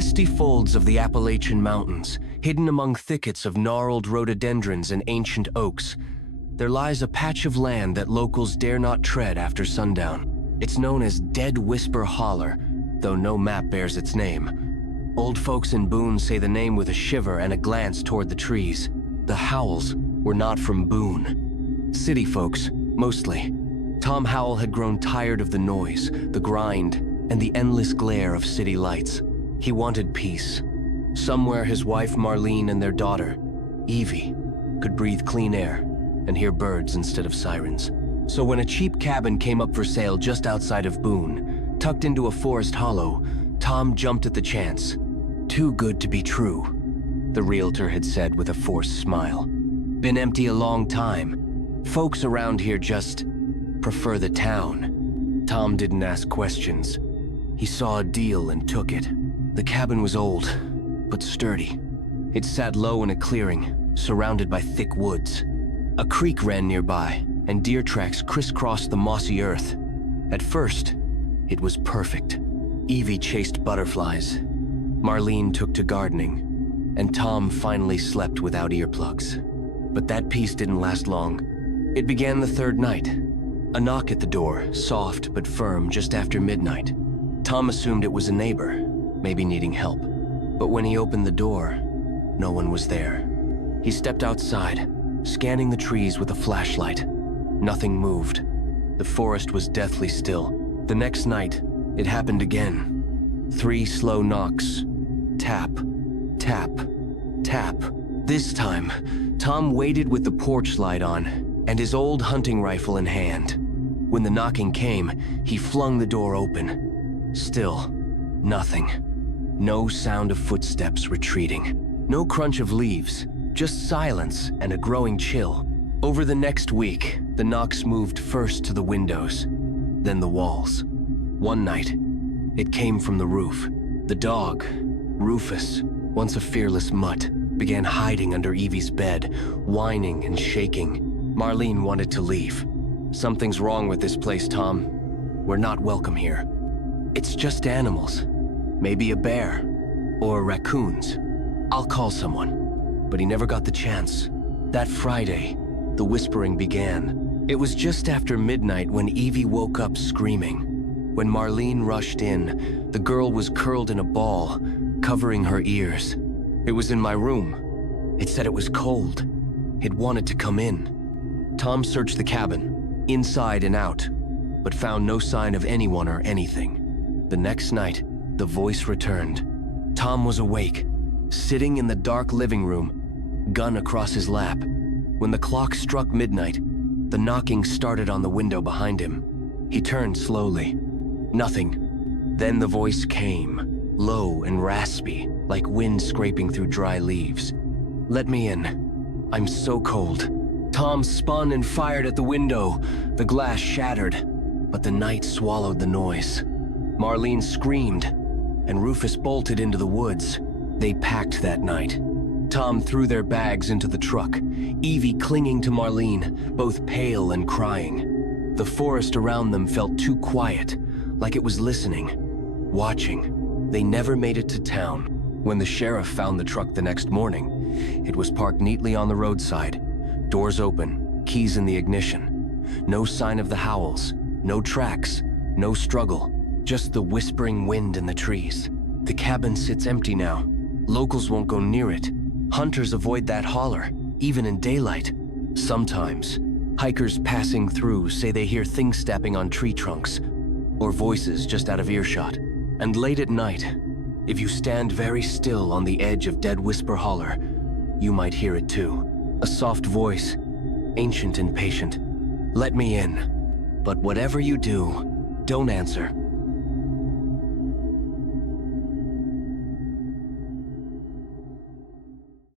misty folds of the Appalachian Mountains, hidden among thickets of gnarled rhododendrons and ancient oaks, there lies a patch of land that locals dare not tread after sundown. It's known as Dead Whisper Holler, though no map bears its name. Old folks in Boone say the name with a shiver and a glance toward the trees. The howls were not from Boone. City folks, mostly. Tom Howell had grown tired of the noise, the grind, and the endless glare of city lights. He wanted peace. Somewhere his wife Marlene and their daughter, Evie, could breathe clean air and hear birds instead of sirens. So when a cheap cabin came up for sale just outside of Boone, tucked into a forest hollow, Tom jumped at the chance. Too good to be true, the realtor had said with a forced smile. Been empty a long time. Folks around here just prefer the town. Tom didn't ask questions. He saw a deal and took it. The cabin was old, but sturdy. It sat low in a clearing, surrounded by thick woods. A creek ran nearby, and deer tracks crisscrossed the mossy earth. At first, it was perfect. Evie chased butterflies. Marlene took to gardening, and Tom finally slept without earplugs. But that peace didn't last long. It began the third night. A knock at the door, soft but firm, just after midnight. Tom assumed it was a neighbor, maybe needing help. But when he opened the door, no one was there. He stepped outside, scanning the trees with a flashlight. Nothing moved. The forest was deathly still. The next night, it happened again. 3 slow knocks. Tap, tap, tap. This time, Tom waited with the porch light on and his old hunting rifle in hand. When the knocking came, he flung the door open. Still, nothing. No sound of footsteps retreating. No crunch of leaves, just silence and a growing chill. Over the next week, the knocks moved first to the windows, then the walls. One night, it came from the roof. The dog, Rufus, once a fearless mutt, began hiding under Evie's bed, whining and shaking. Marlene wanted to leave. Something's wrong with this place, Tom. We're not welcome here. It's just animals. Maybe a bear. Or raccoons. I'll call someone. But he never got the chance. That Friday, the whispering began. It was just after midnight when Evie woke up screaming. When Marlene rushed in, the girl was curled in a ball, covering her ears. It was in my room. It said it was cold. It wanted to come in. Tom searched the cabin, inside and out, but found no sign of anyone or anything. The next night, the voice returned. Tom was awake, sitting in the dark living room, gun across his lap. When the clock struck midnight, the knocking started on the window behind him. He turned slowly. Nothing. Then the voice came, low and raspy, like wind scraping through dry leaves. "Let me in. I'm so cold." Tom spun and fired at the window. The glass shattered, but the night swallowed the noise. Marlene screamed, and Rufus bolted into the woods. They packed that night. Tom threw their bags into the truck, Evie clinging to Marlene, both pale and crying. The forest around them felt too quiet, like it was listening, watching. They never made it to town. When the sheriff found the truck the next morning, it was parked neatly on the roadside, doors open, keys in the ignition. No sign of the howls, no tracks, no struggle, just the whispering wind in the trees. The cabin sits empty now. Locals won't go near it. Hunters avoid that holler, even in daylight. Sometimes, hikers passing through say they hear things stepping on tree trunks, or voices just out of earshot. And late at night, if you stand very still on the edge of Dead Whisper Holler, you might hear it too. A soft voice, ancient and patient. "Let me in. But whatever you do, don't answer.